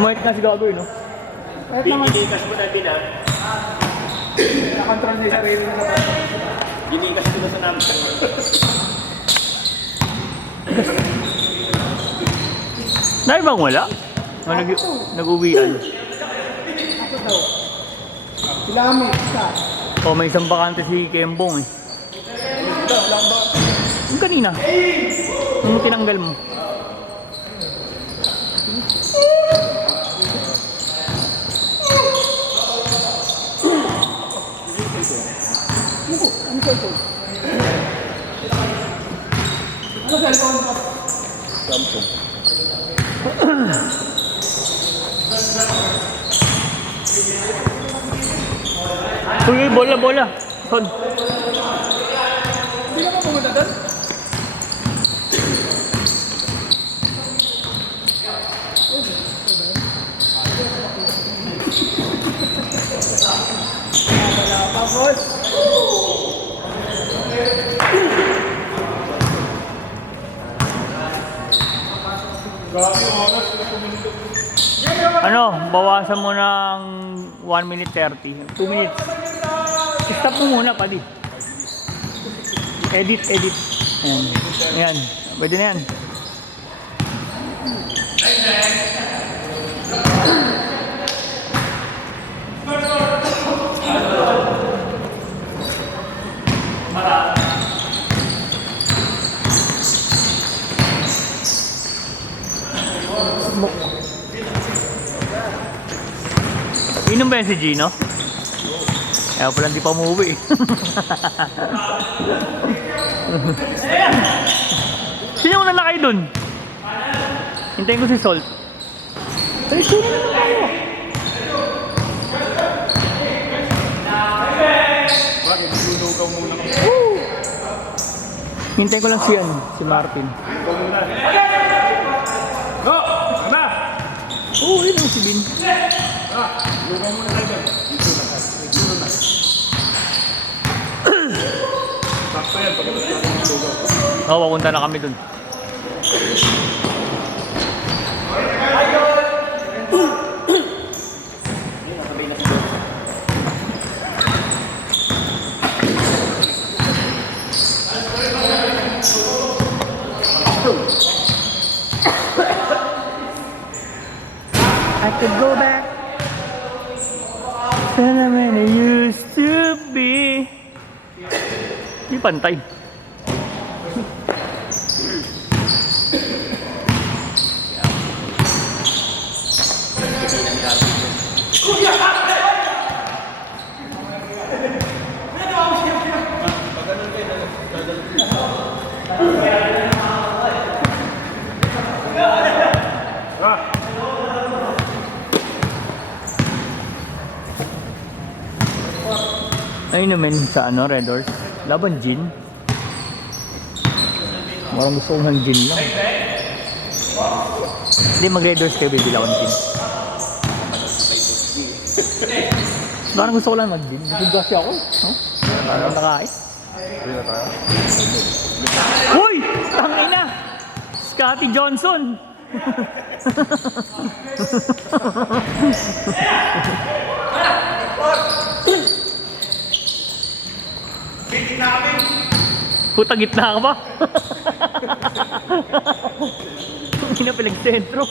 Umahit na si Gagoy, no? Dinikas mo natin ha. Nakontrol niya yung sarili na sa Dinikas mo na sa namin. Dahil bang wala? Nag-uwian. Ako daw. Kilami, isa. O may isang bakante si Kembong eh. Yung kanina. Yung tinanggal mo. Ano cellphone mo? Samsung. Uy, bola. Son. Hindi ka pa pumunta doon? Wala pa, boss. Ano, bawasan mo ng 1 minute 30. 2 minutes. Stop mo muna, padi. Edit. Ayan. Ayan. Pwede na yan. Inom ba yan si Gino? Kaya pala hindi pa umuwi. Sino muna na kayo dun? Hintayin ko si Salt. Ay, sino na kayo? Bakit? Lunugaw muna kami. Hintayin ko lang si Martin. No! Ano? Oo, yun ang si Bin. Lunugaw muna tayo dyan. Dito na. Sakto yan. Pagkatapos natin ng lugaw. Oo, papunta na kami dun. I could go back to the man I used to be. Hindi pantay. Ayun naman sa ano, Red Horse. Laban gin. Parang gusto ko ng gin lang. Hindi, mag-Red Horse kayo, bibila ko ng gin. Parang gusto ko lang mag-gin. Busog kasi ako. No? Parang nakain. Pwede na tayo? Uy! Tangina! Scotty Johnson! Puta, gitna ka ba? Hindi na pinag-sentro.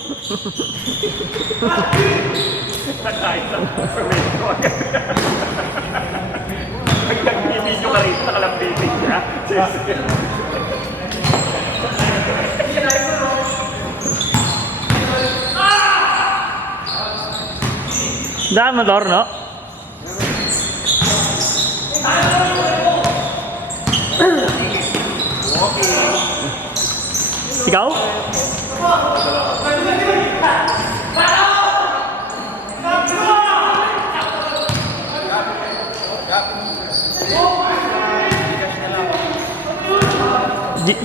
Nakain lang sa metro. Nag-video ka rin, nakalambitin niya. Daan motor, no? Ikaw?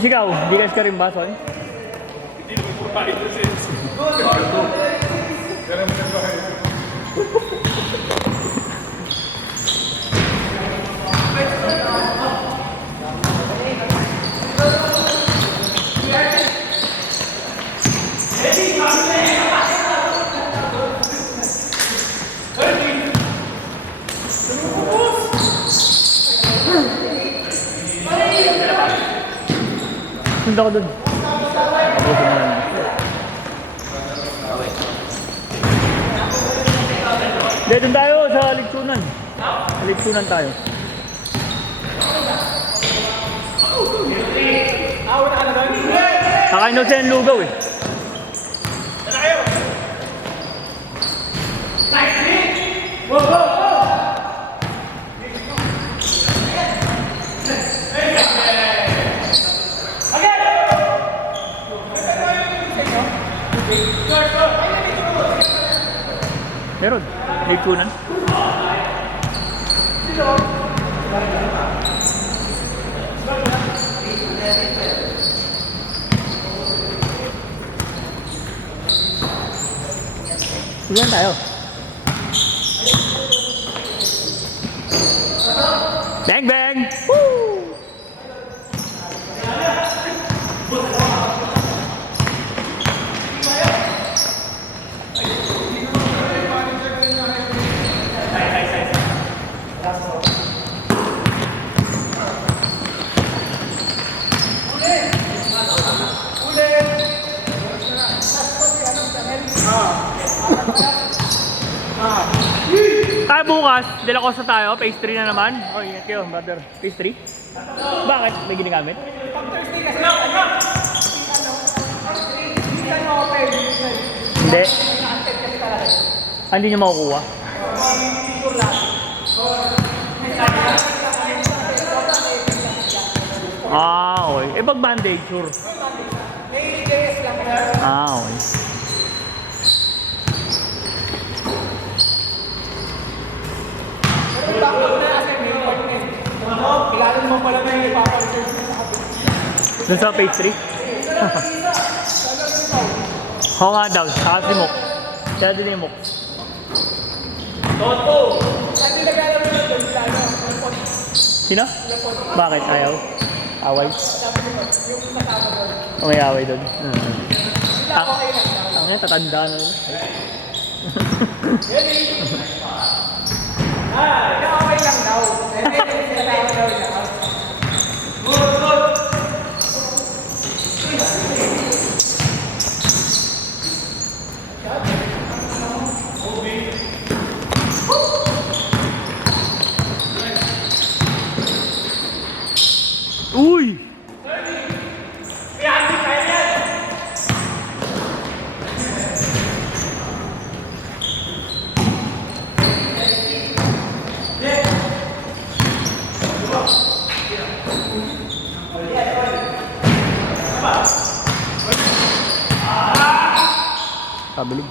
Sigaw, digas ka rin ba, Son? Hindi naman po tayo ito siya. Pero Punta ko dun. Tapusin mo lang. Hindi, dun tayo sa Ligsunan. Sa Ligsunan tayo. Nakain daw siya yung lugaw eh. Meron. Ligsunan. Ulan tayo. Bang bang! Woo! Tayo bukas, De La Costa tayo, phase 3 na naman. Oh, ingat kayo, brother. Phase 3? Bakit? May ginagamit? Hindi. Hindi niya makukuha. Ah, okay. Eh, pag bandage, sure. Ah, okay. Kailangan mo pala na yung ipapalitin sa atin. Doon sa page 3? Oo nga daw, saka si Mok. Siya din yung Mok. Hindi naglalaro na doon sila, Sino? Bakit? Ayaw? Away? O may away doon? Ang nga, tatanda na doon. okay lang daw. Uy! Pabilig.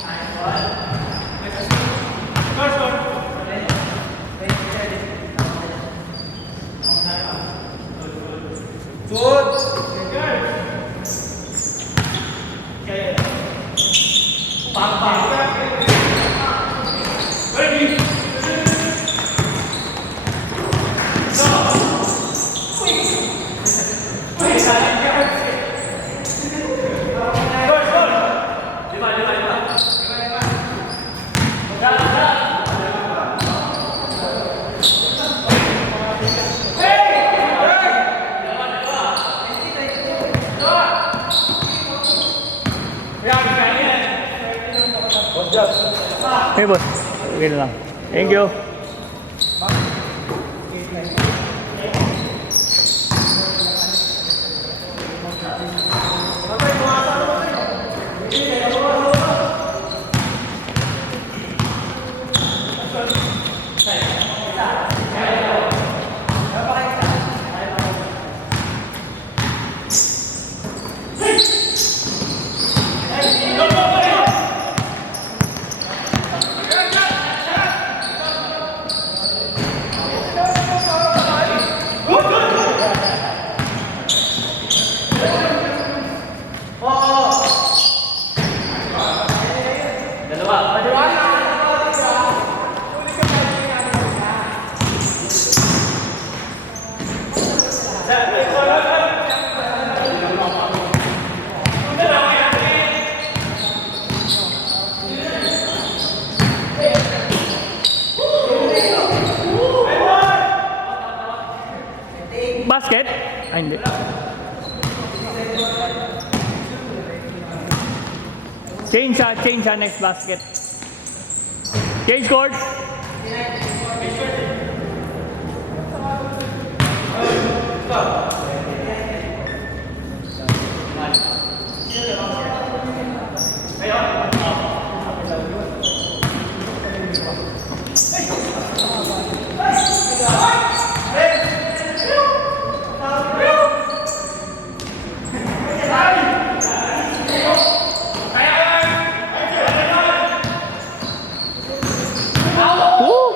Hey boss, okay na lang. Thank you. Change ha, next basket. Change court. Woo!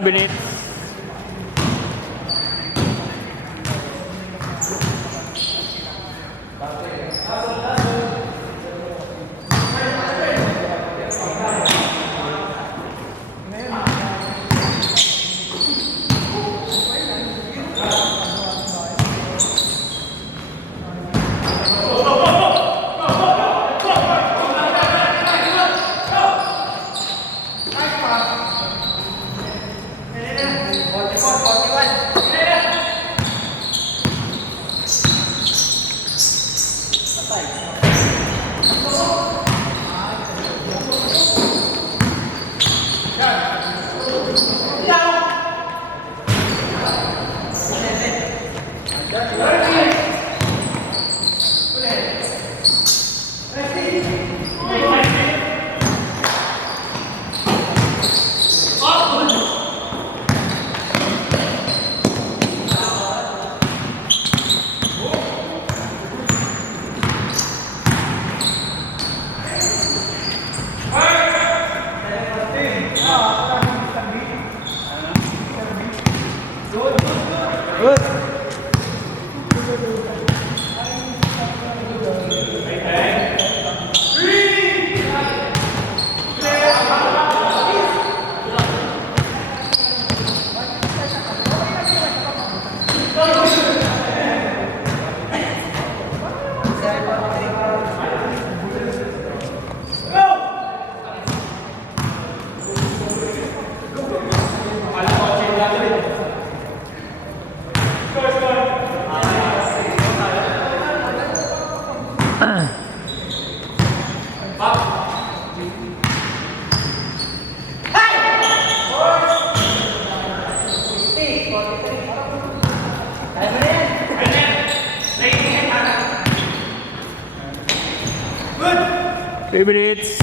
5 minutes. Three minutes.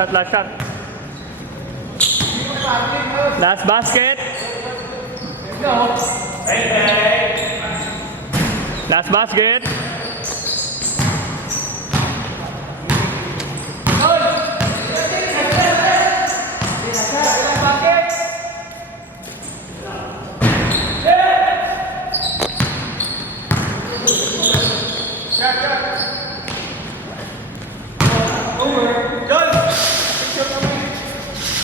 shot, last shot. Last basket. Last basket.